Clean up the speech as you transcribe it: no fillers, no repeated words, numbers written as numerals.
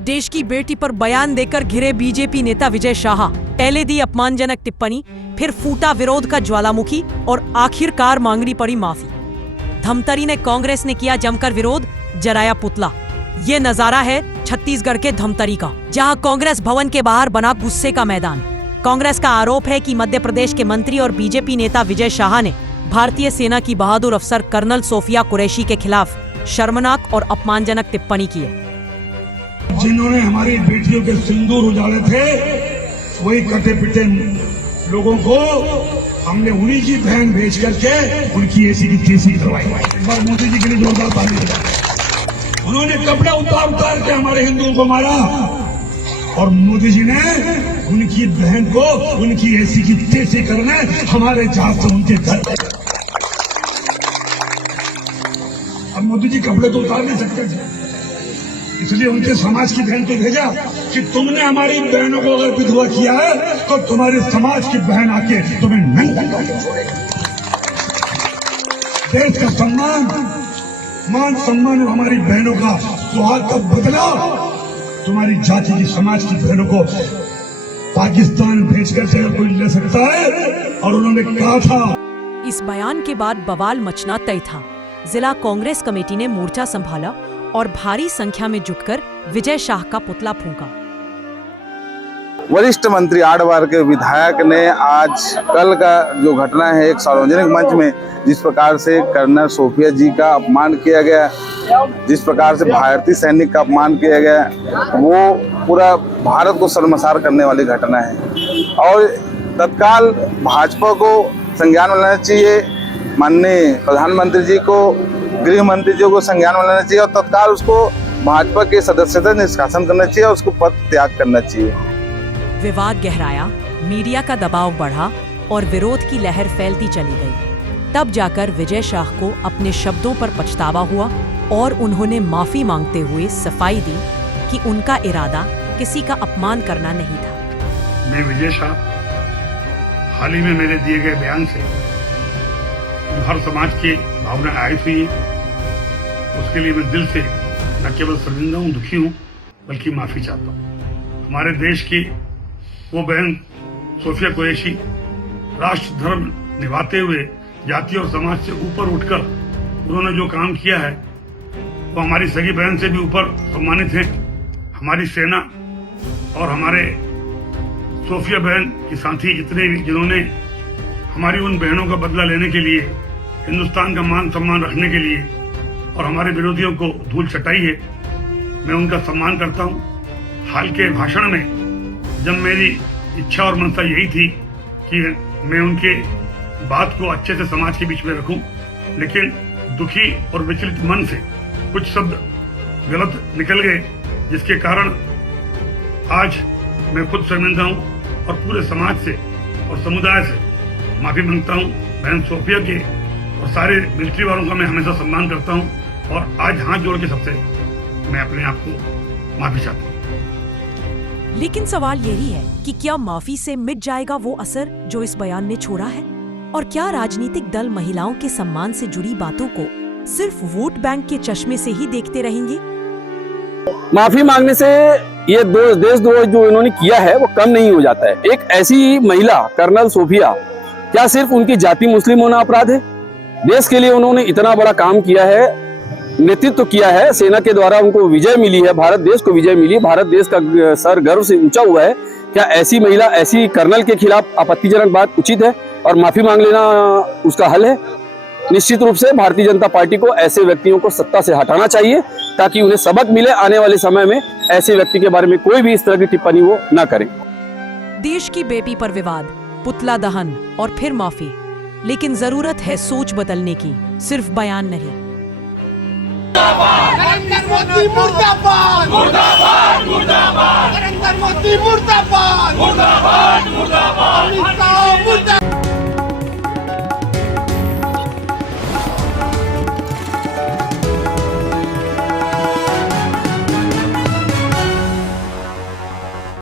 देश की बेटी पर बयान देकर घिरे बीजेपी नेता विजय शाह। पहले दी अपमानजनक टिप्पणी, फिर फूटा विरोध का ज्वालामुखी और आखिरकार मांगनी पड़ी माफी। धमतरी ने कांग्रेस ने किया जमकर विरोध, जराया पुतला। ये नजारा है छत्तीसगढ़ के धमतरी का, जहां कांग्रेस भवन के बाहर बना गुस्से का मैदान। कांग्रेस का आरोप है कि मध्य प्रदेश के मंत्री और बीजेपी नेता विजय शाह ने भारतीय सेना की बहादुर अफसर कर्नल सोफिया कुरैशी के खिलाफ शर्मनाक और अपमानजनक टिप्पणी की है। जिन्होंने हमारी बेटियों के सिंदूर उजाड़े थे, वही कटे पिटे लोगों को हमने उन्हीं की बहन भेज करके उनकी ऐसी की तैसी करवाई। एक बार मोदी जी के लिए जोरदार ताली बजाएं। उन्होंने कपड़ा उतार के हमारे हिंदुओं को मारा और मोदी जी ने उनकी बहन को उनकी ऐसी की तैसी करने हमारे जहाज से उनके घर। अब मोदी जी कपड़े तो उतार नहीं सकते थे, इसलिए उनके समाज की बहन को भेजा कि तुमने हमारी बहनों को अगर विधवा किया है तो तुम्हारे समाज की बहन आके तुम्हें नंगा करके छोड़ेगी। देश का सम्मान, मान सम्मान और हमारी बहनों का सुहाग का बदला तुम्हारी जाति की समाज की बहनों को पाकिस्तान भेज करके कोई ले सकता है। और उन्होंने कहा था। इस बयान के बाद बवाल मचना तय था। जिला कांग्रेस कमेटी ने मोर्चा संभाला और भारी संख्या में जुटकर विजय शाह का पुतला फूंका। वरिष्ठ मंत्री आडवार के विधायक ने आज कल का जो घटना है एक सार्वजनिक मंच में जिस प्रकार से कर्नल सोफिया जी का अपमान किया गया, जिस प्रकार से भारतीय सैनिक का अपमान किया गया, वो पूरा भारत को शर्मसार करने वाली घटना है। और तत्काल भाजपा को संज्ञान में लेना चाहिए, माननीय प्रधानमंत्री जी को, गृह मंत्री जी को संज्ञान में लेना चाहिए और तत्काल उसको भाजपा के सदस्यता निष्कासन करना चाहिए और उसको पद त्याग करना चाहिए। विवाद गहराया, मीडिया का दबाव बढ़ा और विरोध की लहर फैलती चली गई। तब जाकर विजय शाह को अपने शब्दों पर पछतावा हुआ और उन्होंने माफी मांगते हुए सफाई दी कि उनका इरादा किसी का अपमान करना नहीं था। मैं विजय शाह हाल ही में मेरे दिए गए बयान से हर समाज की भावना आहित हुई है, उसके लिए मैं दिल से न केवल शर्मिंदा हूँ, दुखी हूँ, बल्कि माफी चाहता हूँ। हमारे देश की वो बहन सोफिया कुरैशी राष्ट्र धर्म निभाते हुए जाति और समाज से ऊपर उठकर उन्होंने जो काम किया है वो हमारी सगी बहन से भी ऊपर सम्मानित है। हमारी सेना और हमारे सोफिया बहन के साथी जितने भी जिन्होंने हमारी उन बहनों का बदला लेने के लिए, हिंदुस्तान का मान सम्मान रखने के लिए और हमारे विरोधियों को धूल चटाई है, मैं उनका सम्मान करता हूँ। हाल के भाषण में जब मेरी इच्छा और मनसा यही थी कि मैं उनके बात को अच्छे से समाज के बीच में रखूं, लेकिन दुखी और विचलित मन से कुछ शब्द गलत निकल गए, जिसके कारण आज मैं खुद शर्मिंदा हूं और पूरे समाज से और समुदाय से माफी मांगता हूं। बहन सोफिया के और सारे मिलिट्री वालों का मैं हमेशा सम्मान करता हूं और आज हाथ जोड़ के सबसे मैं अपने आप को माफी चाहता हूं। लेकिन सवाल यही है कि क्या माफी से मिट जाएगा वो असर जो इस बयान ने छोड़ा है? और क्या राजनीतिक दल महिलाओं के सम्मान से जुड़ी बातों को सिर्फ वोट बैंक के चश्मे से ही देखते रहेंगे? माफी मांगने से ये देशद्रोह जो इन्होंने किया है वो कम नहीं हो जाता है। एक ऐसी महिला कर्नल सोफिया, क्या सिर्फ उनकी जाति मुस्लिम होना अपराध है? देश के लिए उन्होंने इतना बड़ा काम किया है, नेतृत्व किया है, सेना के द्वारा उनको विजय मिली है, भारत देश को विजय मिली है, भारत देश का सर गर्व से ऊंचा हुआ है। क्या ऐसी महिला, ऐसी कर्नल के खिलाफ आपत्तिजनक बात उचित है और माफी मांग लेना उसका हल है? निश्चित रूप से भारतीय जनता पार्टी को ऐसे व्यक्तियों को सत्ता से हटाना चाहिए ताकि उन्हें सबक मिले, आने वाले समय में ऐसे व्यक्ति के बारे में कोई भी इस तरह की टिप्पणी वो न करें। देश की बेटी पर विवाद, पुतला दहन और फिर माफी, लेकिन जरूरत है सोच बदलने की, सिर्फ बयान नहीं। नरेंद्र मोदी मुर्दाबाद, मुर्दाबाद, मुर्दाबाद। नरेंद्र मोदी मुर्दाबाद, मुर्दाबाद, मुर्दाबाद।